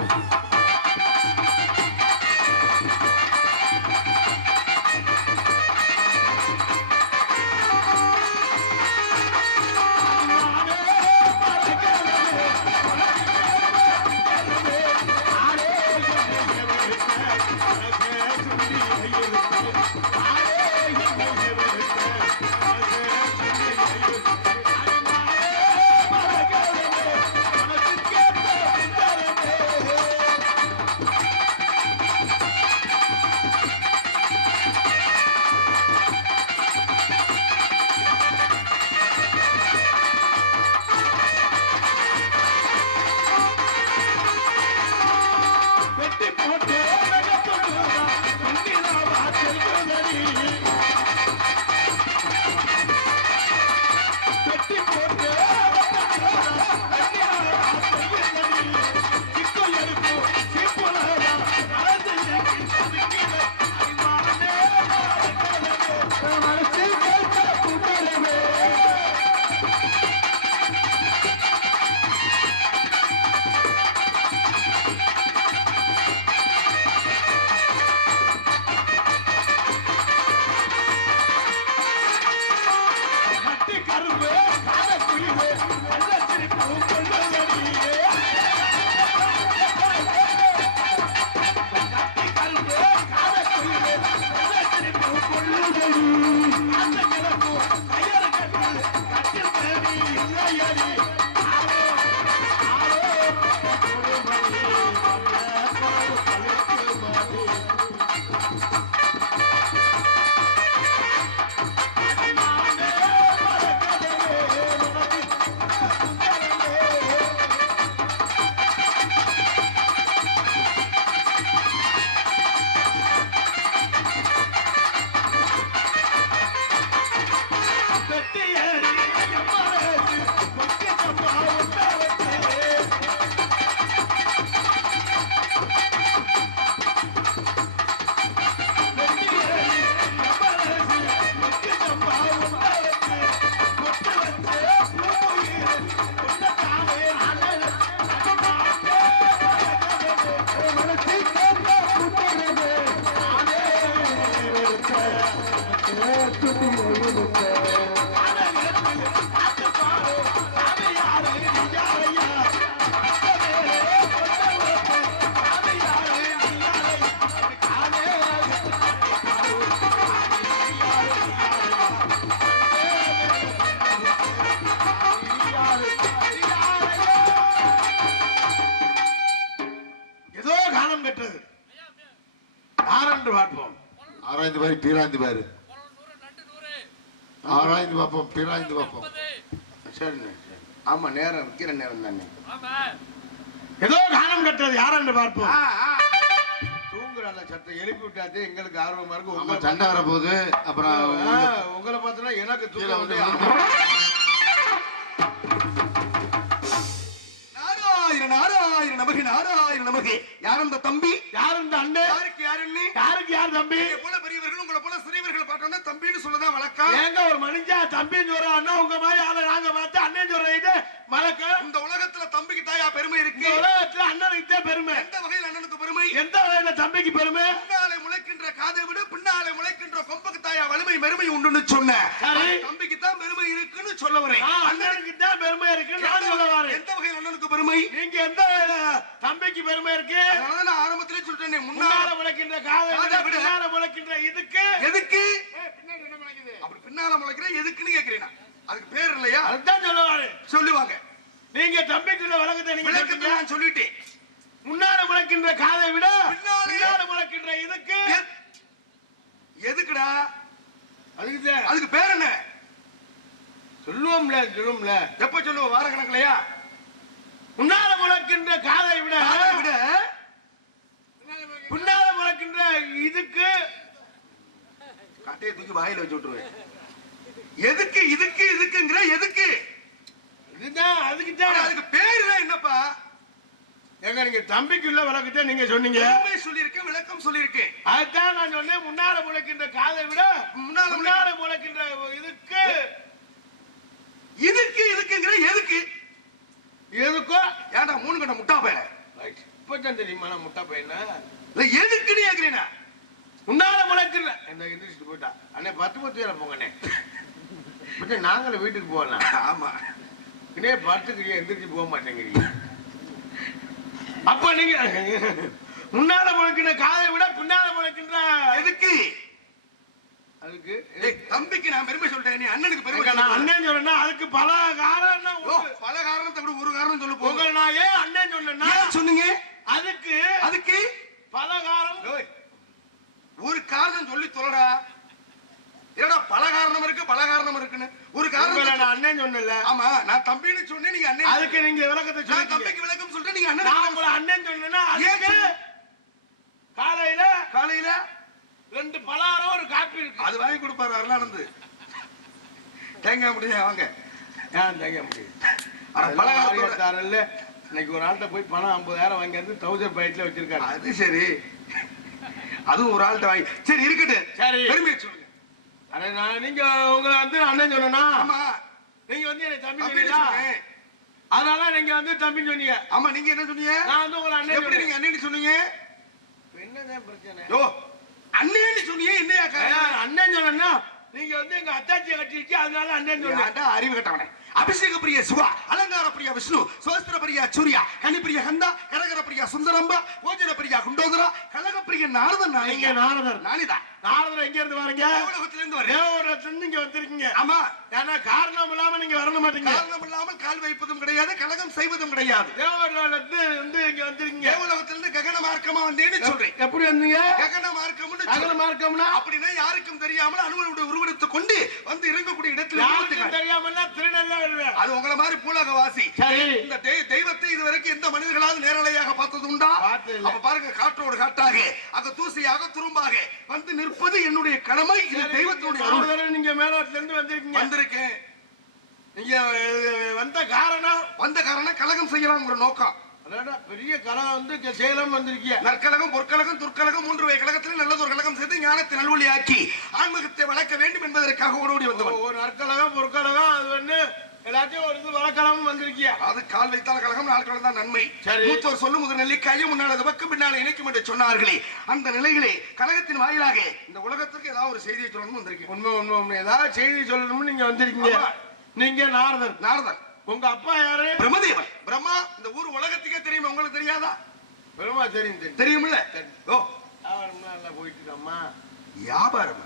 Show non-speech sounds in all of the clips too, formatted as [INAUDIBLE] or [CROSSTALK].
வெட்டி [LAUGHS] பாரு பீராய்ந்து பாரு. ஆராய்ந்து பார்ப்போம் பீராய்ந்து பார்ப்போம். சரிண்ணே சரி. ஆமா நேரம் விற்கிற நேரம் தானே. ஏதோ காலம் கெட்டது யாரென்று பார்ப்போம்? தூங்குறால சத்தம் எழுப்பி விட்டாதே எங்களுக்கு ஆர்வமா இருக்கு. ஆமா உங்களை சண்டை வர போகுது அப்புறம் உங்க- உங்களை பார்த்தனா எனக்கு கீழே நமக்கு யார் அந்த தம்பி? யார் இந்த அண்ணன் யாருக்கு யாருன்னு யாருக்கு யார் தம்பி? போல பெரியவர்கள் உங்களை போல சிறியவர்கள் பார்த்தோன்னா தம்பின்னு சொல்லதான் வழக்கம். ஏங்க ஒரு மனுஷன் தம்பின்னு சொல்ற அண்ணா உங்க மாதிரி ஆளை நாங்க பார்த்து அண்ணன் சொல்ற இது வழக்கம். இந்த உலகத்துல தம்பிக்கு தாயா பெருமை இருக்கு? உலகத்துல அண்ணனுக்கு தான் பெருமை. எந்த வகையில் அண்ணனுக்கு பெருமை? எந்த வகையில தம்பிக்கு பெருமை? பின்னாலே முளைக்கின்ற காதை விட பின்னாலே முளைக்கின்ற கொம்புக்கு தாயா வலிமை பெருமை உண்டுன்னு சொன்ன. சரி. தம்பிக்கு தான் பெருமை இருக்குன்னு சொல்ல வரேன். அண்ணனுக்கு தான் பெருமை இருக்கு நான் சொல்ல வரேன். எந்த வகையில் அண்ணனுக்கு பெருமை? நீங்க எந்த தம்பிக்கு பெருமை இருக்கு? அதனால நான் ஆரம்பத்திலே சொல்லிட்டேனே முன்னால முன்னால முளைக்கின்ற காதை விட பின்னால முளைக்கின்ற இதுக்கு. எதுக்கு? அப்படி பின்னால முளைக்கிற எதுக்குன்னு கேக்குறேன். அதுக்கு பேர் இல்லையா? அதுதான் சொல்ல வரேன். சொல்லுவாங்க. நீங்க தம்பிக்குள்ள விளக்கத்தை நீங்க விளக்கத்தை. நான் சொல்லிட்டேன். முன்னால முளைக்கின்ற காதை விட பின்னாலே- முளைக்கின்ற இதுக்கு எதுக்குடா? அதுக்கு அதுக்கு பேர் என்ன? சொல்லுவோம்ல சொல்லுவோம்ல. எப்ப சொல்லுவோம்? வார கணக்குலயா? முன்னால முளைக்கின்ற காதை விட விட? பின்னால முளைக்கின்ற இதுக்கு கட்டையை தூக்கி வாயில வச்சு விட்டுருவேன். எதுக்கு இதுக்கு இதுக்குங்கிற எதுக்கு? இதுதான் அதுக்கு ஆனா தான் அதுக்கு பேரு என்னப்பா? ஏங்க நீங்க தம்பிக்குள்ள விளக்கத்தை நீங்க சொன்னீங்க. சொல்லியிருக்கேன் விளக்கம் சொல்லியிருக்கேன். அதுதான் நான் சொன்னேன் முன்னால முளைக்கின்ற காதை விட முன்னால முன்னால முளைக்கின்ற இதுக்கு. இதுக்கு இதுக்குங்கிற எதுக்கு? எதுக்கோ? ஏன்டா மூணு கண்ட முட்டா பேர இப்ப தான் தெரியுமா நான் முட்டா பையனா இல்ல எதுக்குன்னு கேக்குறீனா? முன்னால முளைக்குற இந்த எந்திரிச்சிட்டு போயிட்டா. அண்ணே பத்து பத்து வேலை போங்கண்ணே. [LAUGHS] நாங்களும் வீட்டுக்கு போகலாம். ஆமா. இன்னே பத்துக்கிறீங்க எந்திரிச்சு போக மாட்டேங்கிறீங்க. அப்ப நீங்க முன்னால முளைக்கின்ற காதை விட பின்னால முளைக்கின்ற எதுக்கு? அதுக்கு தம்பிக்கு நான் பெருமை சொல்லிட்டேன் நீ அண்ணனுக்கு பெருமை நான். அண்ணன் சொல்றேன்னா அதுக்கு பல காரணம். பல காரணத்தை விட ஒரு காரணம் சொல்லு போங்க நான் ஏன் அண்ணன் சொன்னேன்னா சொன்னீங்க? அதுக்கு அதுக்கு? பல காரணம் ஒரு காரணம் சொல்லி தொலைடா. ஏடா பல காரணம் இருக்கு பல காரணம் இருக்குன்னு. ஒரு காரணம் நான் அண்ணன் சொன்னல ஆமா நான் தம்பின்னு சொன்னேன் நீங்க அண்ணன் அதுக்கு நீங்க விளக்கத்தை நான் சொல்லி தம்பிக்கு விளக்கம் சொல்லிட்டு நீங்க நான் அண்ணன் உங்களை அண்ணன் சொன்னேன்னா அதுக்கு? காலையில காலையில? ரெண்டு பலாரம் ஒரு காப்பி இருக்கு. அது வாங்கி கொடுப்பாரு அருளானந்து. தேங்காய் முடியா வாங்க. ஏன் தங்க முடியும் அட, பலகாரத்தோட- இன்னைக்கு ஒரு ஆள்கிட்ட போய் பணம் ஐம்பதாயிரம் வாங்கி வந்து தௌசண்ட் பைட்ல வச்சிருக்காரு. அது சரி. அதுவும் ஒரு ஆள்கிட்ட வாங்கி சரி இருக்கட்டும். சரி. பெருமையை சொல்லுங்க. அட நான் நீங்க உங்களை வந்து அண்ணன் சொன்னா ஆமா. நீங்க வந்து எனக்கு தம்பி சொன்னீங்களா. அதனால நீங்க வந்து தம்பி சொன்னீங்க. ஆமா நீங்க என்ன சொன்னீங்க? நான் வந்து உங்களை அண்ணன் எப்படி நீங்க அண்ணன் சொன்னீங்க? என்னதான் பிரச்சனை? யோ அண்ணன் சொன்னீங்க என்னையா அண்ணன் சொன்னா நீங்க வந்து எங்க அத்தாச்சியை கட்டிருச்சு அதனால அண்ணன் சொன்னேன். ஏன்டா அறிவு கட்டவனே. அபிஷேக பிரிய சிவா அலங்கார பிரிய விஷ்ணு சோஸ்திர பிரியா சூர்யா கனி பிரிய கந்தா கரகர பிரியா சுந்தரம்பா ஓஜன பிரியா குண்டோதரா கலக பிரிய நாரதன் நீங்க நாரதர். நானிதா. நாரதர் எங்க இருந்து வரீங்க? தேவலோகத்துல இருந்து வரேன் தேவரத்துல இருந்து இங்க வந்திருக்கீங்க. ஆமா. ஏன்னா காரணம் இல்லாம நீங்க வர மாட்டீங்க. காரணம் இல்லாமல் கால் வைப்பதும் கிடையாது கலகம் செய்வதும் கிடையாது. தேவரத்துல வந்து இங்க வந்திருக்கீங்க. தேவலோகத்திலிருந்து ககன மார்க்கமா வந்தேன்னு சொல்றேன். எப்படி வந்தீங்க? ககன மார்க்கம்னு சொல்றேன். மார்க்கம்னா? யாருக்கும் தெரியாமல் அனுமனுடைய உருவெடுத்துக் கொண்டு வந்து இறங்கக்கூடிய இடத்துல. தெரியாம திருநெல்ல வருவேன் அது உங்களை மாதிரி பூலகவாசி. சரி. இந்த தெய்- தெய்வத்தை இதுவரைக்கும் எந்த மனிதர்களாவது நேரலையாக பார்த்தது உண்டா. அப்ப பாருங்க காற்றோடு காட்டாக அக தூசியாக துரும்பாக வந்து நிற்பது என்னுடைய கடமை. இது தெய்வத்தினுடைய நீங்க மேலோட்டத்துல இருந்து வந்திருக்கீங்க. வந்திருக்கேன். நீங்க வந்த காரணம்? வந்த காரணம் கலகம் செய்யலாம்ங்கிற நோக்கம். பெரிய கலகம் வந்து சேலம் வந்திருக்கீங்க நற்கலகம் பொற்கலகம் துர்க்கலகம் மூன்று வகை கழகத்தில் நல்லதொரு கழகம் செய்து ஞானத்தை நல்வழி ஆக்கி ஆன்மீகத்தை வளர்க்க வேண்டும் என்பதற்காக ஓடோடி வந்தவன். ஒரு நற்கலகம் பொற்கலகம் அது வந்து எல்லாத்தையும் ஒரு இது வழக்கலம் வந்திருக்கீங்க அது கால் வைத்தால் கழகம் நாள் தான் நன்மை. மூத்தோர் சொல்லும் முதல் நெல்லிக்காயும் முன்னால் அது பக்கம் பின்னால் இணைக்கும் என்று சொன்னார்களே. அந்த நிலையிலே கழகத்தின் வாயிலாக இந்த உலகத்திற்கு ஏதாவது ஒரு செய்தியை சொல்லணும் உண்மை உண்மை உண்மை. ஏதாவது செய்தி சொல்லணும்னு நீங்க வந்திருக்கீங்க. நீங்க நாரதர் நாரதன். உங்க அப்பா யாரு? பிரம்மதேவன். பிரம்மா இந்த ஊர் உலகத்துக்கே தெரியுமா? உங்களுக்கு தெரியாதா? பெருமா தெரியும் தெரியும். தெரியுமில்ல? ஓ. வியாபாரம்லாம் நல்லா போயிட்டு இருக்கம்மா வியாபாரம்?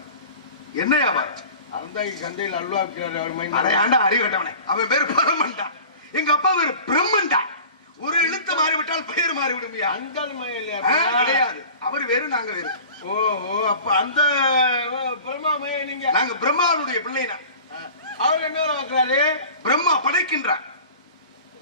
என்ன வியாபாரம்? அறந்தாங்கி சந்தையில் அல்வா விற்கிறாரு அவர் மைண்ட் அடையாண்டா அறிவட்டவனே அவன் பேரு பரமன்டா எங்க அப்பா பேரு பிரம்மன்டா. ஒரு எழுத்து மாறிவிட்டால் பெயர் மயில் ஆ, கிடையாது. அவர் வேறு நாங்க வேறு. ஓ ஓ அப்ப அந்த பிரம்மா மைய நீங்க. நாங்க பிரம்மாவுடைய பிள்ளைனா. அவர் என்ன வேலை வைக்கிறாரு பிரம்மா படைக்கின்றார்.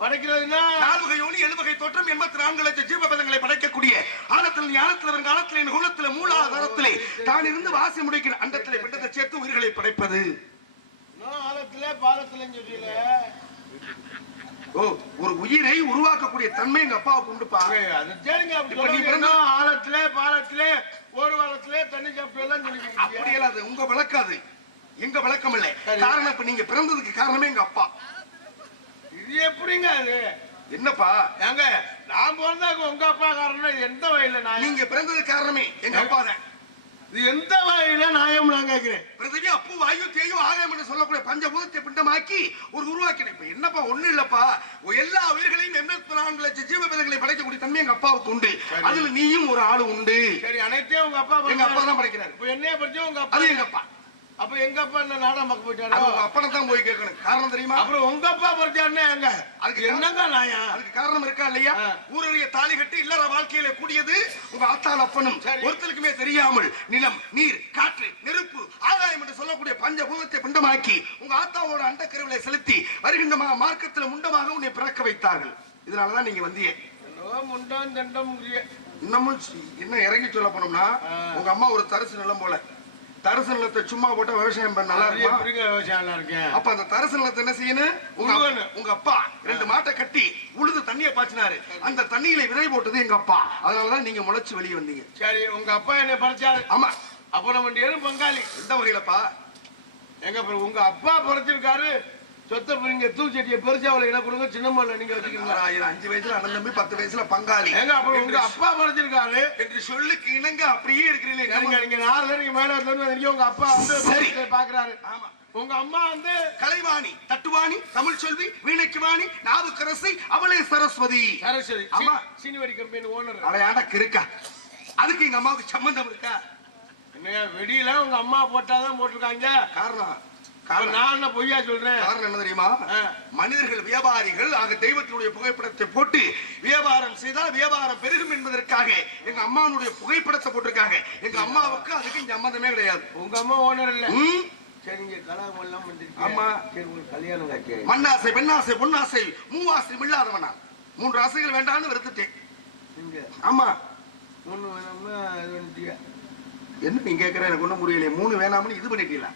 படைக்கிறதுன்னா? நால்வகை யோனி எழுவகை தோற்றம் எண்பத்தி நான்கு லட்சம் ஜீவபதங்களை படைக்கக்கூடிய ஆழத்தில் ஞானத்தில் வருங்காலத்தில் என் குலத்தில் மூலாதாரத்திலே தான் இருந்து வாசி முடிக்கிற அண்டத்திலே பிண்டத்தை சேர்த்து உயிர்களை படைப்பது. ஆழத்துல பாலத்துலன்னு சொல்லல ஓ ஒரு உயிரை உருவாக்கக்கூடிய தன்மை எங்க அப்பாவுக்கு உண்டுப்பா. அது சரிங்க அப்படி. பிறந்த- ஆழத்துல பாலத்துல ஒரு தண்ணி சாப்பிட்டு எல்லாம் சொல்லிக்கிட்டு அப்படியெல்லாம் அது உங்க விளக்காது எங்க விளக்கம் இல்லை. காரணம் இப்ப நீங்க பிறந்ததுக்கு காரணமே எங்க அப்பா. இது எப்படிங்க அது? என்னப்பா? ஏங்க நான் பிறந்தாக்க உங்க அப்பா காரணம் இது எந்த வகையில நான் நீங்க பிறந்ததுக்கு காரணமே எங்க அப்பா தான். இது எந்த வகையில நியாயம் நான் கேட்கிறேன். பிருத்திவி அப்பு வாயு தேயு ஆகாயம் என்று சொல்லக்கூடிய பஞ்சபூதத்தை பிண்டமாக்கி ஒரு உருவாக்கின. இப்ப என்னப்பா ஒண்ணு இல்லப்பா. எல்லா உயிர்களையும் எண்பத்தி நான்கு லட்சம் ஜீவபேதங்களை படைக்கக்கூடிய தன்மை எங்க அப்பாவுக்கு உண்டு. அதுல நீயும் ஒரு ஆளு உண்டு. சரி அனைத்தையும் உங்க அப்பா எங்க அப்பா. தான் படைக்கிறாரு. இப்ப என்னைய பற்றி உங்க அப்பா அது எங்க அப்பா. அப்ப எங்க அப்பா என்ன அது போயிட்டாரோ? உங்க அப்பனை தான் போய் கேட்கணும். காரணம் தெரியுமா? அப்புறம் உங்க அப்பா பறிச்சாருன்னா எங்க அதுக்கு என்னங்க நாயம் அதுக்கு காரணம் இருக்கா இல்லையா. ஊரறிய தாலி கட்டி இல்லற வாழ்க்கையில கூடியது உங்க ஆத்தாள் அப்பனும். ஒருத்தருக்குமே தெரியாமல் நிலம் நீர் காற்று நெருப்பு ஆதாயம் என்று சொல்லக்கூடிய பஞ்சபூதத்தை பிண்டமாக்கி உங்க ஆத்தாவோட அண்டக்கருவிலை செலுத்தி வருகின்ற மார்க்கத்துல முண்டமாக உன்னை பிறக்க வைத்தார்கள். இதனாலதான் நீங்க வந்தீங்க முண்டம் தண்டம் இன்னமும் இன்னும் இறங்கி சொல்ல போனோம்னா. உங்க அம்மா ஒரு தரிசு நிலம் போல. தரிசு நிலத்தை சும்மா போட்டா விவசாயம் பண்ண நல்லா எப்படிங்க விவசாயம் நல்லா இருக்கேன் அப்ப அந்த தரிசு நிலத்தை என்ன செய்யணும் உங்க அப்பா-. உங்க அப்பா ரெண்டு மாட்டை கட்டி உழுது தண்ணியை பாய்ச்சினாரு. அந்த தண்ணியில விதை போட்டது எங்க அப்பா. அதனாலதான் நீங்க முளைச்சு வெளியே வந்தீங்க. சரி உங்க அப்பா என்ன பறிச்சாரு. ஆமா. அப்புறம் வண்டியாரு பங்காளி. எந்த வகையிலப்பா? எங்க உங்க அப்பா பறிச்சிருக்காரு. சொத்தை பிரிங்க தூச்சட்டியை பெருசாவில் என்ன கொடுங்க? சின்னம்மாவில் நீங்க வச்சுக்கிறீங்க அஞ்சு வயசுல அண்ணன் தம்பி பத்து வயசுல பங்காளி. ஏங்க அப்புறம் உங்க அப்பா படைச்சிருக்காரு என்று சொல்லுக்கு இணங்க அப்படியே இருக்கிறீங்களே நீங்க நீங்க நாலு நீங்க மேல இருந்து வந்து உங்க அப்பா வந்து சரி. பாக்குறாரு. ஆமா. உங்க அம்மா வந்து கலைவாணி தட்டுவாணி தமிழ் செல்வி வீணைக்கு வாணி நாவுக்கரசி அவளே சரஸ்வதி. சரஸ்வதி ஆமா. சீனிவரி கம்பெனி ஓனர். அடையாண்டக்கு இருக்கா அதுக்கு எங்க அம்மாவுக்கு சம்பந்தம் இருக்கா? என்னையா வெடியில உங்க அம்மா போட்டாதான் போட்டிருக்காங்க. காரணம்? நான் என்ன பொய்யா சொல்றேன்? காரணம் என்ன தெரியுமா. மனிதர்கள் வியாபாரிகள் ஆக தெய்வத்தினுடைய புகைப்படத்தை போட்டு வியாபாரம் செய்தால் வியாபாரம் பெருகும் என்பதற்காக எங்க அம்மாவுடைய புகைப்படத்தை போட்டிருக்காங்க. எங்க அம்மாவுக்கு அதுக்கு சம்பந்தமே கிடையாது. உங்க அம்மா ஓனர் இல்ல? சரிங்க கலாகம் எல்லாம் ஆமா. சரி உங்களுக்கு கல்யாணம் மண்ணாசை பெண்ணாசை பொன்னாசை மூவாசை இல்லாதவனா? மூன்று ஆசைகள் வேண்டாம்னு வெறுத்துட்டேன். ஆமா. ஒண்ணு வேணாம்னா என்ன நீங்க கேக்குற? எனக்கு ஒண்ணும் புரியலையே. மூணு வேணாம்னு இது பண்ணிட்டீங்களா?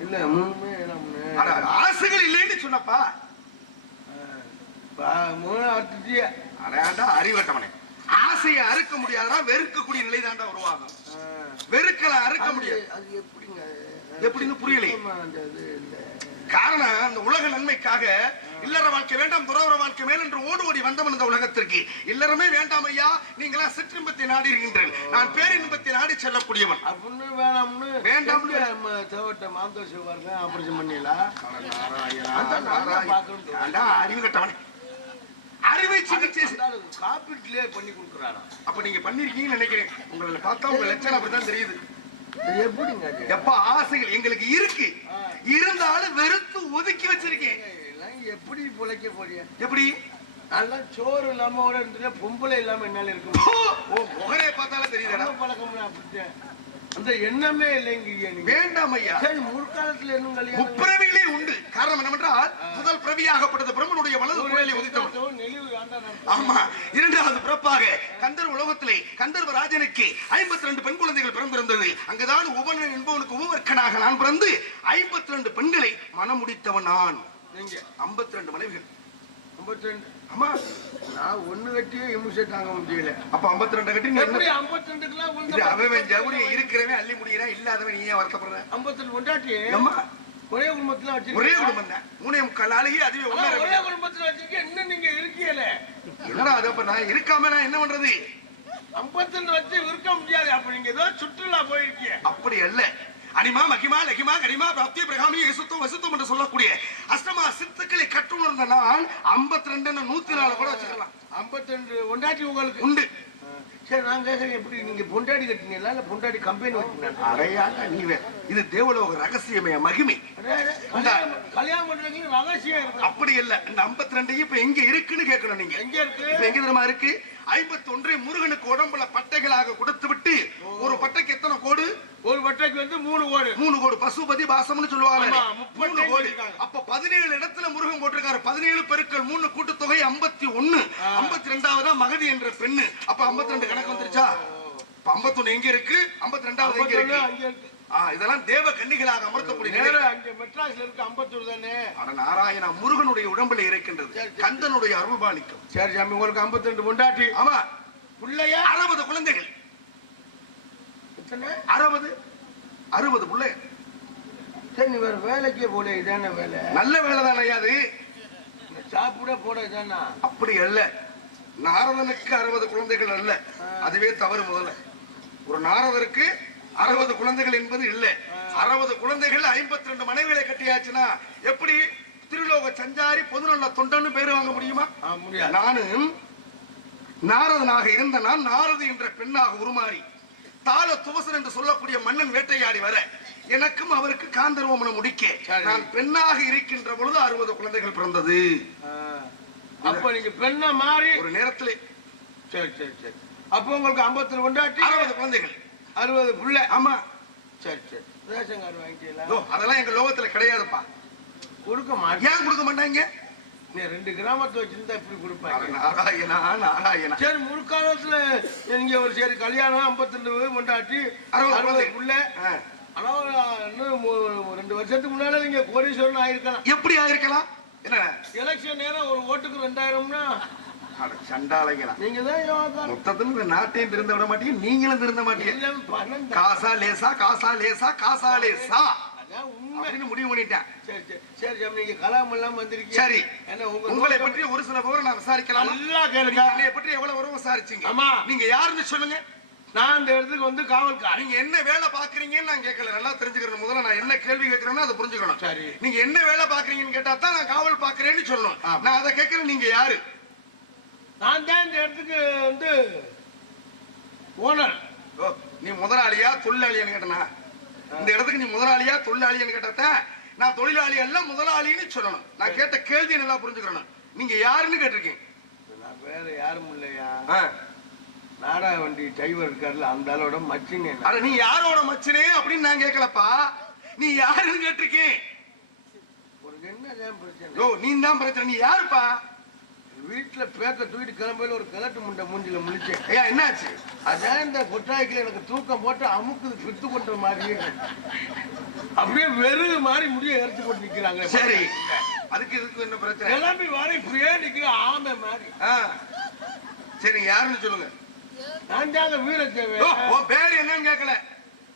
இல்ல மூணுமே அட, ஆசைகள் இல்லைன்னு சொன்னப்பா. பா- மூணு அறுத்துட்டிய அடாண்டா அறிவட்டவனே. ஆசையை அறுக்க முடியாதா வெறுக்கக்கூடிய நிலை தாண்டா உருவாகும். வெறுக்கல அறுக்க முடியாது. அது எப்படிங்க? எப்படின்னு இல்ல. காரணம் அந்த உலக நன்மைக்காக இல்லற வாழ்க்கை வேண்டாம் துறவர வாழ்க்கை மேல் என்று ஓடி ஓடி வந்தவன் இந்த உலகத்திற்கு. இல்லறமே வேண்டாம் ஐயா நீங்களா சிற்றின்பத்தை நாடி இருக்கின்றீர்கள் நான் பேரின்பத்தை நாடி செல்லக்கூடியவன். அப்படின்னு வேணாம்னு. நம்ம தேவட்ட மாந்தோஷம் பாருங்க ஆபரேஷன் பண்ணிடலாம் அறிவு கட்டவனே? அறுவை சிகிச்சை காப்பீட்லயே பண்ணி கொடுக்குறாரா அப்ப நீங்க பண்ணிருக்கீங்கன்னு நினைக்கிறேன். உங்களை பார்த்தா உங்க லட்சணம் அப்படித்தான் தெரியுது. எப்படிங்க? எப்ப ஆசைகள் எங்களுக்கு இருக்கு. இருந்தாலும் வெறுத்து ஒதுக்கி வச்சிருக்கேன். எப்படி பிழைக்க போறிய? எப்படி? நல்லா சோறு இல்லாம கூட இருந்துட்டு பொம்பளை இல்லாம என்னால இருக்க ஓ, ஓ முகரே பார்த்தாலும் முடியும் பழக்கம் அந்த எண்ணமே இல்லைங்க வேண்டாம் ஐயா. சரி முற்காலத்துல இன்னும் முப்பிரவிலே உண்டு. காரணம் என்னவென்றால் முதல் பிரவியாகப்பட்டது பிரம்மனுடைய வலது குரலை உதித்தவன். ஆமா இரண்டாவது பிறப்பாக கந்தர் உலகத்திலே கந்தர்வ ராஜனுக்கு ஐம்பத்தி ரெண்டு பெண் குழந்தைகள் பிறந்திருந்தது. அங்குதான் உபனன் என்பவனுக்கு உபவர்க்கனாக நான் பிறந்து ஐம்பத்தி ரெண்டு பெண்களை மனம் முடித்தவன் நான். நீங்க ஐம்பத்தி ரெண்டு மனைவிகள். ஐம்பத்தி ரெண்டு ஆமா நான் ஒண்ணு கட்டியே இம்சை தாங்க முடியல. அப்ப ஐம்பத்தி ரெண்டு கட்டி எப்படி என்ன- ஐம்பத்தி ரெண்டுக்குலாம் அவன் இருக்கிறவன் அள்ளி முடிகிறான் இல்லாதவன் நீ ஏன் வருத்தப்படுற? ஐம்பத்தி ரெண்டு கொண்டாட்டி அம்மா ஒரே குடும்பத்துல வச்சிருக்கீங்க ஒரே குடும்பம் தான் மூணே முக்கால் நாளைக்கு அதுவே ஒரே குடும்பத்துல வச்சிருக்கீங்க இன்னும் நீங்க இருக்கீல என்னடா அது அப்ப? நான் இருக்காம நான் என்ன பண்றது? ஐம்பத்தி ரெண்டு வச்சு இருக்க முடியாது. அப்ப நீங்க ஏதோ சுற்றுலா போயிருக்கீங்க அப்படி அல்ல. அனிமா மகிமா லகிமா கனிமா பிராப்தி பிரகாமி யசுத்தம் வசுத்தம் என்று சொல்லக்கூடிய அஷ்டமா சித்துக்களை கற்றுணர்ந்த நான் ஐம்பத்தி ரெண்டு நூத்தி நாலு கூட வச்சுக்கலாம். ஐம்பத்தி ரெண்டு கொண்டாட்டி உங்களுக்கு? உண்டு. சரி நான் கேட்கறேன் எப்படி நீங்க பொண்டாடி கட்டினீங்களா? இல்ல பொண்டாடி கம்பெனி வச்சிருந்தா அடையாண்டா நீ இது தேவலோக ரகசியமே மகிமை. கல்யாணம் பண்றதுக்கு ரகசியம் அப்படி இல்ல. இந்த ஐம்பத்தி ரெண்டு இப்ப எங்க இருக்குன்னு கேட்கணும் நீங்க. எங்க இருக்கு? எங்க தெரியுமா இருக்கு? ஐம்பத்தி ஒன்றை முருகனுக்கு உடம்புல பட்டைகளாக கொடுத்து விட்டு ஒரு பட்டைக்கு எத்தனை கோடு? ஒரு வட்டைக்கு வந்து மூணு கோடு. மூணு கோடு. பசுபதி பாசம்னு சொல்லுவாங்க மூணு கோடு. அப்ப பதினேழு இடத்துல முருகன் போட்டிருக்காரு. பதினேழு பெருக்கள் மூணு கூட்டுத்தொகை ஐம்பத்தி ஒண்ணு. ஐம்பத்தி ரெண்டாவதா மகதி என்ற பெண்ணு. அப்ப ஐம்பத்தி ரெண்டு கணக்கு வந்துருச்சா? ஐம்பத்தி எங்க இருக்கு? ஐம்பத்தி ரெண்டாவது எங்க இருக்கு. இதெல்லாம் தேவ கன்னிகளாக அமர்த்தக்கூடிய அங்க மெட்ராஸ்ல இருக்கு ஐம்பத்தொரு தானே? அட நாராயணா முருகனுடைய உடம்புல இருக்கின்றது. சரி. கந்தனுடைய அருள்பாலிக்கும் சரி சாமி உங்களுக்கு ஐம்பத்தி ரெண்டு பொண்டாட்டி. ஆமா. பிள்ளையா? அறுபது குழந்தைகள். அறுபது. அறுபது பிள்ளை. சரி நீ வேற வேலைக்கே போல இதான வேலை. நல்ல வேலை தானே அது. சாப்பிட போட இதானா? அப்படி அல்ல. நாரதனுக்கு அறுபது குழந்தைகள் அல்ல. அதுவே தவறு முதல்ல. ஒரு நாரதருக்கு அறுபது குழந்தைகள் என்பது இல்ல. அறுபது குழந்தைகள் ஐம்பத்தி ரெண்டு மனைவிகளை கட்டியாச்சுன்னா எப்படி திருலோக சஞ்சாரி பொதுநல தொண்டன்னு பேரு வாங்க முடியுமா? நானும் நாரதனாக இருந்த நான் நாரது என்ற பெண்ணாக உருமாறி தாள துவசன் என்று சொல்லக்கூடிய மன்னன் வேட்டையாடி வர எனக்கும் அவருக்கு காந்தர்வமனம் முடிக்க. நான் பெண்ணாக இருக்கின்ற பொழுது அறுபது குழந்தைகள் பிறந்தது. அப்ப நீங்க பெண்ண மாறி ஒரு நேரத்திலே சரி சரி சரி. அப்போ உங்களுக்கு ஐம்பத்தி பொண்டாட்டி அறுபது குழந்தைகள். அறுபது புள்ள. ஆமா. சரி சரி. ரேஷன் கார்டு வாங்கிட்டீங்களா? அதெல்லாம் எங்க லோகத்துல கிடையாதுப்பா. கொடுக்க மாட்டேன். ஏன் கொடுக்க மாட்டாங்க? நீ ரெண்டு கிராமத்தை வச்சிருந்தா இப்படி கொடுப்பாங்க? நாராயணா நாராயணா. சரி முற்காலத்துல நீங்க ஒரு சரி கல்யாணம் ஐம்பத்தி ரெண்டு பொண்டாட்டி அறுபது. புள்ள. ஆனா இன்னும் ரெண்டு வருஷத்துக்கு முன்னால நீங்க கோடீஸ்வரன் ஆயிருக்கலாம். எப்படி ஆயிருக்கலாம்? என்ன எலெக்ஷன் நேரம் ஒரு ஓட்டுக்கு ரெண்டாயிரம்னா அட சண்டாளைங்களா நீங்க தான் மொத்தத்துல இந்த நாட்டையும் திருந்த விட மாட்டீங்க நீங்களும் திருந்த மாட்டீங்க. காசா லேசா காசா லேசா காசா லேசா. முடிவு பண்ணிட்டேன். சரி சரி சரி சாமி நீங்க கலாம் எல்லாம் வந்திருக்கீங்க. சரி. என்ன உங்க உங்களை பற்றி ஒரு சில விவரம் நான் விசாரிக்கலாம்? என்னை பற்றி எவ்வளவு விவரம் விசாரிச்சீங்க? ஆமா. நீங்க யாருன்னு சொல்லுங்க. நான் இந்த இடத்துக்கு வந்து காவல்காரன் நீங்க என்ன வேலை பாக்குறீங்கன்னு நான் கேட்கல. நல்லா தெரிஞ்சுக்கிறேன் முதல்ல நான் என்ன கேள்வி கேட்கறேன்னு அதை புரிஞ்சுக்கணும். சரி. நீங்க என்ன வேலை பாக்குறீங்கன்னு கேட்டா தான் நான் காவல் பாக்குறேன்னு சொல்லணும். நான் அதை கேட்கறேன் நீங்க யாரு? நான் தான் இந்த இடத்துக்கு வந்து ஓனர். ஓ, நீ முதலாளியா தொழிலாளியான்னு கேட்டனா? இந்த இடத்துக்கு நீ முதலாளியா தொழிலாளியான்னு கேட்டா நான் தொழிலாளி அல்ல முதலாளின்னு சொல்லணும். நான் கேட்ட கேள்வி நல்லா புரிஞ்சுக்கணும் நீங்க யாருன்னு கேட்டிருக்கீங்க? நான் வேற யாரும் இல்லையா. நாடா வண்டி டிரைவர் இருக்காருல்ல அந்த ஆளோட மச்சிங்க அட நீ யாரோட மச்சனே அப்படின்னு நான் கேட்கலப்பா நீ யாருன்னு கேட்டிருக்கேன் உனக்கு என்னதான் பிரச்சனை? யோ நீ தான் பிரச்சனை. நீ யாருப்பா? வீட்டுல பேக்க தூக்கிட்டு கிளம்பையில ஒரு கிழட்டு முண்டை மூஞ்சில முழிச்சேன் ஐயா என்னாச்சு? அதான் இந்த கொட்டாய்க்குல எனக்கு தூக்கம் போட்டு அமுக்குது பித்து கொண்ட மாதிரியே. அப்படியே வெறுகு மாதிரி முடிய எடுத்து போட்டு நிக்கிறாங்க சரி. அதுக்கு இதுக்கு என்ன பிரச்சனை? கிளம்பி வர இப்படியே நிக்கிற ஆமை மாதிரி. ஆ. சரி யாருன்னு சொல்லுங்க. நான் தாங்க வீரத்தேவை ஓ, பேர் என்னன்னு கேட்கல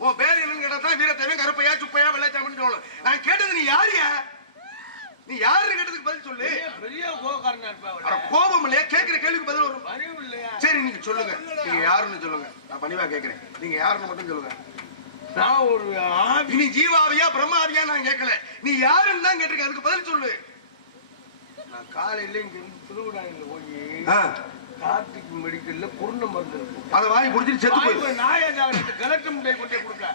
உன் பேர் என்னன்னு கேட்டா தான் வீரத்தேவன் கருப்பையா சுப்பையா வெள்ளைச்சாமின்னு சொல்லணும் நான் கேட்டது நீ யாருயா நீ யாருன்னு கேட்டதுக்கு பதில் சொல்லு. பெரிய- பெரிய கோகாரனா இருப்பா. கோபம் இல்லையா? கேட்கிற கேள்விக்கு பதில் வரும். அறிவு இல்லையா? சரி நீங்க சொல்லுங்க. நீங்க யாருன்னு சொல்லுங்க. நான் பணிவா கேட்கிறேன் நீங்க யாருன்னு மட்டும் சொல்லுங்க. நான் ஒரு நீ ஜீவாவியா பிரம்மாவியா நான் கேட்கல நீ யாருன்னு தான் கேட்டிருக்க அதுக்கு பதில் சொல்லு. நான் காலையில இங்க இருந்து திருவிழாவில் போய் கார்த்திக் மெடிக்கல்ல குருண மருந்து இருக்கும் அதை வாங்கி குடிச்சிட்டு செத்து போயிரு. நாயகம் கிழக்கு முட்டையை கொண்டே கொடுக்க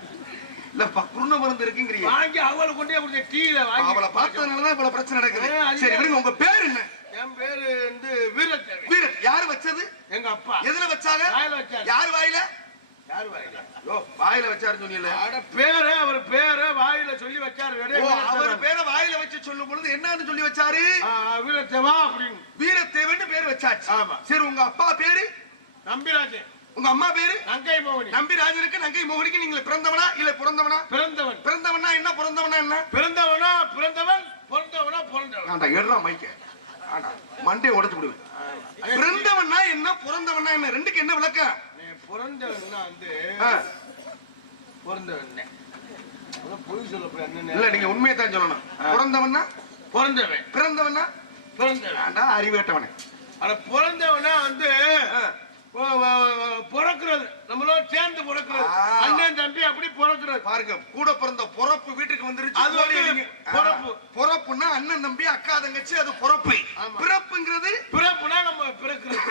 இல்ல குருண மருந்து இருக்குங்கிறீங்க வாங்கி அவளை கொண்டே கொடுத்த டீல வாங்கி அவளை பார்த்ததுனாலதான் இவ்வளவு பிரச்சனை நடக்குது. சரி விடுங்க உங்க பேர் என்ன? என் பேரு வந்து வீரன். யாரு வச்சது? எங்க அப்பா. எதுல வச்சாங்க? வாயில வச்சாரு. யார் வாயில? யார் வாயில? யோ வாயில வச்சாருன்னு சொன்னீங்கல்ல. அட பேரு அவர் பேரு வாயில சொல்லி வச்சாரு. ஓ அவர். பேரை வாயில வச்சு சொல்லும் பொழுது என்னன்னு சொல்லி வச்சாரு? வீரத்தேவா அப்படின்னு. வீரத்தேவன் பேர் வச்சாச்சு. ஆமா. சரி உங்க அப்பா பேரு? நம்பிராஜன். உங்க அம்மா பேரு? நங்கை மோகனி. நம்பிராஜனுக்கு நங்கை மோகனிக்கு நீங்க பிறந்தவனா இல்ல பிறந்தவனா? பிறந்தவன். பிறந்தவனா என்ன பிறந்தவனா என்ன? பிறந்தவனா பிறந்தவன் பிறந்தவனா பிறந்தவன். ஆண்டா எடுறா மைக்க ஆண்டா மண்டே உடைச்சு விடுவேன் பிறந்தவனா என்ன பிறந்தவனா என்ன? ரெண்டுக்கு என்ன விளக்கம்? நீ பிறந்தவன்னா வந்து பிறந்தவன். பொய் சொல்லப்பட என்ன இல்ல நீங்க உண்மையை தான் சொல்லணும். பிறந்தவனா பிறந்தவன். பிறந்தவனா பிறந்தவன். ஆண்டா அறிவேட்டவனே அட பிறந்தவனா வந்து பிறக்கிறது. நம்மளோட சேர்ந்து பிறக்கிறது. அண்ணன் தம்பி அப்படி பிறக்கிறது. பாருங்க கூட பிறந்த பொறப்பு வீட்டுக்கு வந்துருச்சு. அது. பொறப்பு. பொறப்புன்னா அண்ணன் தம்பி அக்கா தங்கச்சி அது பொறப்பு. பிறப்புங்கிறது பிறப்புனா நம்ம பிறக்கிறது.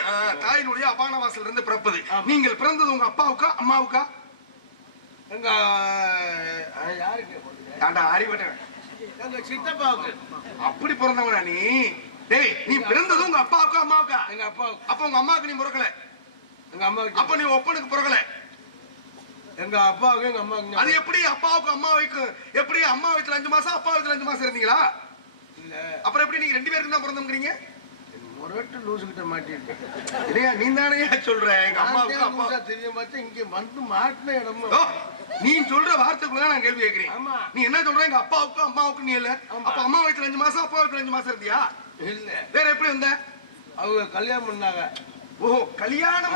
தாயினுடைய அபான வாசல் இருந்து பிறப்பது. நீங்கள் பிறந்தது உங்க அப்பாவுக்கா அம்மாவுக்கா? எங்க யாருக்கு எங்க சித்தப்பாவுக்கு. அப்படி பிறந்தவனா நீ? டேய் நீ பிறந்தது உங்க அப்பாவுக்கா அம்மாவுக்கா? எங்க அப்பாவுக்கு. அப்ப உங்க அம்மாவுக்கு நீ பிறக்கல. எங்க அம்மாவுக்கு. அப்ப நீ ஒப்பனுக்கு பிறக்கல எங்க அப்பாவுக்கு எங்க அம்மாவுக்கு அது எப்படி அப்பாவுக்கு அம்மா வைக்கு எப்படி அம்மா வயசுல அஞ்சு மாசம் அப்பா வயசுல அஞ்சு மாசம் இருந்தீங்களா? இல்ல. அப்புறம் எப்படி நீங்க ரெண்டு பேருக்கு தான் பிறந்தோங்கிறீங்க முரட்டு லூசுகிட்ட மாட்டிருக்கேன் இல்லையா நீ தானே சொல்ற. எங்க அம்மாவுக்கு அப்பா தெரிய மாட்டேன் இங்க வந்து மாட்டின இடமும். நீ சொல்ற வார்த்தைக்குள்ள நான் கேள்வி கேட்கிறேன். நீ என்ன சொல்ற? எங்க அப்பாவுக்கு அம்மாவுக்கு நீ இல்ல. அப்ப அம்மா வயசுல அஞ்சு மாசம் அப்பா வயசுல அஞ்சு மாசம் இருந்தியா? இல்ல. வேற எப்படி வந்த? அவங்க கல்யாணம் பண்ணாங்க. ஓ கல்யாணம்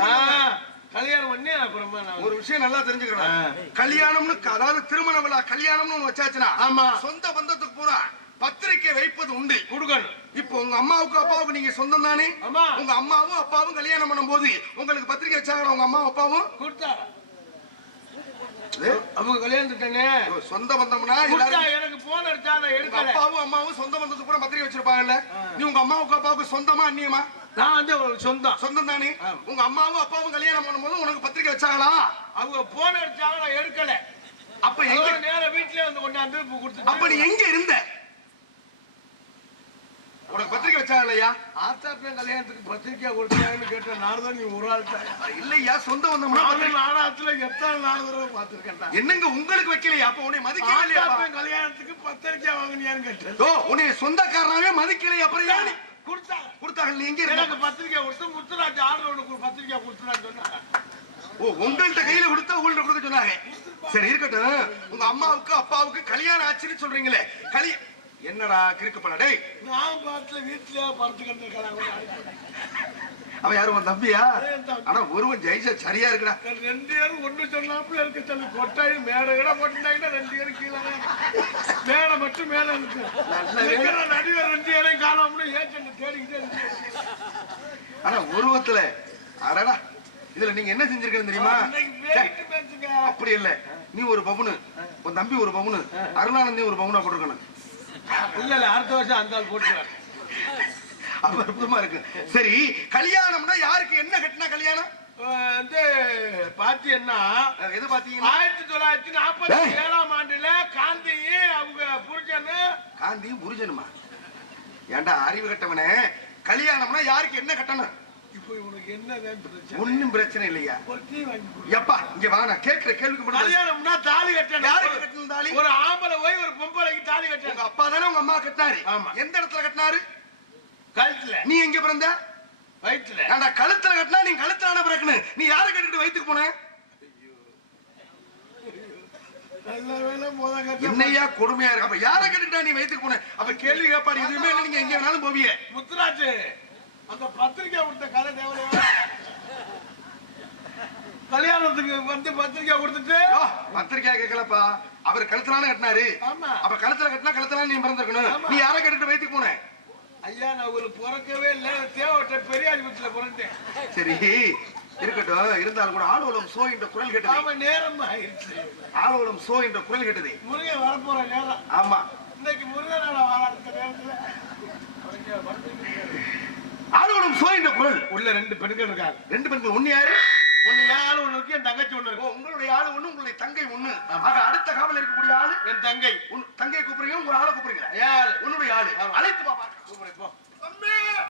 கல்யாணம் பண்ணி அப்புறமா ஒரு விஷயம் நல்லா தெரிஞ்சுக்கணும். கல்யாணம்னு அதாவது திருமண விழா கல்யாணம்னு ஒண்ணு வச்சாச்சுன்னா ஆமா. சொந்த பந்தத்துக்கு பூரா பத்திரிக்கை வைப்பது உண்டு. கொடுக்கணும். இப்போ உங்க அம்மாவுக்கு அப்பாவுக்கு நீங்க சொந்தம் தானே. உங்க அம்மாவும் அப்பாவும் கல்யாணம் பண்ணும்போது உங்களுக்கு பத்திரிக்கை வச்சாங்களா உங்க அம்மா அப்பாவும்? கொடுத்தாங்க. இது, அவங்க கல்யாணத்துட்டானே ஓ, சொந்த பந்தம்னா எனக்கு போன் அடிச்சா அப்பாவும் அம்மாவும் சொந்த பந்தத்துக்கு பூரா பத்திரிக்கை வச்சிருப்பாங்கல்ல. நீ உங்க அம்மாவுக்கு அப்பாவுக்கு சொந்தமா அந்நியமா? நான் வந்து ஒரு சொந்தம். சொந்தம் தானே. உங்க அம்மாவும் அப்பாவும் கல்யாணம் பண்ணும்போது உனக்கு பத்திரிக்கை வச்சாங்களா? அவங்க போன் அடிச்சாங்க நான் எடுக்கல. அப்ப எங்க நேரா வீட்லயே வந்து கொண்டாந்து கொடுத்துட்டு அப்ப நீ எங்க இருந்த? உனக்கு பத்திரிக்கை வச்சாங்க இல்லையா ஆத்தாப்பின் கல்யாணத்துக்கு பத்திரிக்கை கொடுத்தாங்கன்னு கேட்ட நாள் தான் நீ ஒரு ஆள் இல்லையா சொந்த பத்திரிக்கை- நாடாத்துல எத்தனை நாள் தடவை பார்த்திருக்கேன்டா என்னங்க உங்களுக்கு வைக்கலையா? அப்ப உன்னை ஆத்தாப்பின் கல்யாணத்துக்கு பத்திரிக்கை வாங்கினியான்னு கேட்டேன். ஓ உன்னை சொந்தக்காரனாவே மதிக்கலையா? அப்புறம் கொடுத்தாங்க கொடுத்தாங்க நீ எங்க எனக்கு பத்திரிக்கை கொடுத்து முத்துராஜ் ஆர்டர் உனக்கு பத்திரிக்கை கொடுத்துறான்னு சொன்னாங்க. ஓ உங்கள்ட்ட கையில கொடுத்தா உங்கள்ட்ட கொடுக்க சொன்னாங்க. சரி இருக்கட்டும். உங்க அம்மாவுக்கு அப்பாவுக்கு கல்யாணம் ஆச்சுன்னு சொல்றீங்களே. கல்ய என்னடா கிறுக்கு பண்ண டேய்! நான் பாட்டுல வீட்டுல படுத்துக்கிட்டு இருக்கலாம் அவன் யாரும் உன் தம்பியா. ஆனா ஒருவன் ஜெயிச்சா சரியா இருக்குடா. ரெண்டு பேரும் ஒண்ணு சொன்னாப்புல இருக்க சொல்லு. கொட்டாய் மேடை கிட போட்டுட்டாங்கன்னா ரெண்டு பேரும் கீழே. மேடை மட்டும் மேல இருக்கு. நடுவர் ரெண்டு பேரையும் காணாமல ஏஜென்ட் தேடிக்கிட்டே இருக்கு ஆனா உருவத்துல. அடடா. இதுல நீங்க என்ன செஞ்சிருக்கீங்க தெரியுமா? அப்படி இல்ல. நீ ஒரு பவுனு. உன் தம்பி ஒரு பவுனு. அருணானந்தி ஒரு பவுனா போட்டுருக்கணும். இல்ல இல்ல அடுத்த வருஷம் அந்த ஆள் போட்டுருவாரு. அற்புதமா இருக்கு. சரி கல்யாணம்னா யாருக்கு என்ன கட்டினா கல்யாணம்? வந்து பாத்தீங்கன்னா எது பாத்தீங்கன்னா? ஆயிரத்தி தொள்ளாயிரத்தி நாற்பத்தி. ஏழாம் ஆண்டுல காந்தியும் அவங்க புரிஞ்சன்னு காந்தியும் புரிஜனுமா ஏன்டா அறிவு கட்டவனே? கல்யாணம்னா யாருக்கு என்ன கட்டணும்? இப்போ என்ன பிரச்சனை? ஒண்ணும் பிரச்சனை இல்லையா. எப்பா இங்க வா நான் கேட்கிற கேள்விக்கு மட்டும் கல்யாணம்னா தாலி கட்டணும் யாருக்கு கட்டணும் தாலி? ஒரு ஆம்பளை போய் ஒரு பொம்பளைக்கு தாலி உங்க கட்டணும் அப்பா தானே உங்க அம்மா கட்டினாரு. ஆமா. எந்த இடத்துல கட்டினாரு? கழுத்துல. நீ எங்க பிறந்த? வயிற்றுல ஏன்டா கழுத்துல கட்டினா நீ கழுத்துல பிறக்கணும் நீ யாரை கட்டிட்டு வயித்துக்கு போன? என்னையா கொடுமையா இருக்கு. அப்ப யாரை கட்டிட்டா நீ வயித்துக்கு போன? அப்ப கேள்வி கேட்பாடு எதுவுமே நீங்க எங்க வேணாலும் போவிய முத்துராஜ். அந்த பத்திரிக்கை கொடுத்த கதை தேவையா கல்யாணத்துக்கு வந்து பத்திரிக்கை கொடுத்துட்டு. யோ, பத்திரிக்கையா கேட்கலப்பா. அவர் கழுத்துலான கட்டினாரு. ஆமா. அப்ப கழுத்துல கட்டினா கழுத்துல நீ பிறந்திருக்கணும். நீ யாரை கட்டிட்டு வயித்துக்கு போன? ஐயா நான் ஒரு பிறக்கவே இல்லை. தேவட்ட பெரியாஜ் வீட்டுல பிறந்தேன் சரி இருக்கட்டும். இருந்தாலும் கூட ஆளுவலம் சோ என்ற குரல் கேட்டது. ஆமா நேரம் ஆயிடுச்சு. ஆளுவலம் சோ என்ற குரல் கேட்டது. முருகன் வரப்போற நேரம். ஆமா. இன்னைக்கு முருகன் வாழாடுத்த நேரத்துல. ஆளுவலம் சோ என்ற குரல். உள்ள ரெண்டு பெண்கள் இருக்காங்க. ரெண்டு பெண்கள் ஒண்ணு யாரு? ஒண்ணு என் ஆளு ஒண்ணு இருக்கு? என் தங்கச்சி ஒண்ணு இருக்கு. உங்களுடைய ஆளு ஒண்ணு உங்களுடைய தங்கை ஒண்ணு. ஆக அடுத்த காவல் இருக்கக்கூடிய ஆளு? என் தங்கை. உன் தங்கை கூப்பிடுறீங்க உங்க ஆளை கூப்பிடுறீங்களா? ஆளு. உன்னுடைய ஆளு. அழைத்து பாப்பா கூப்பிடு, போ.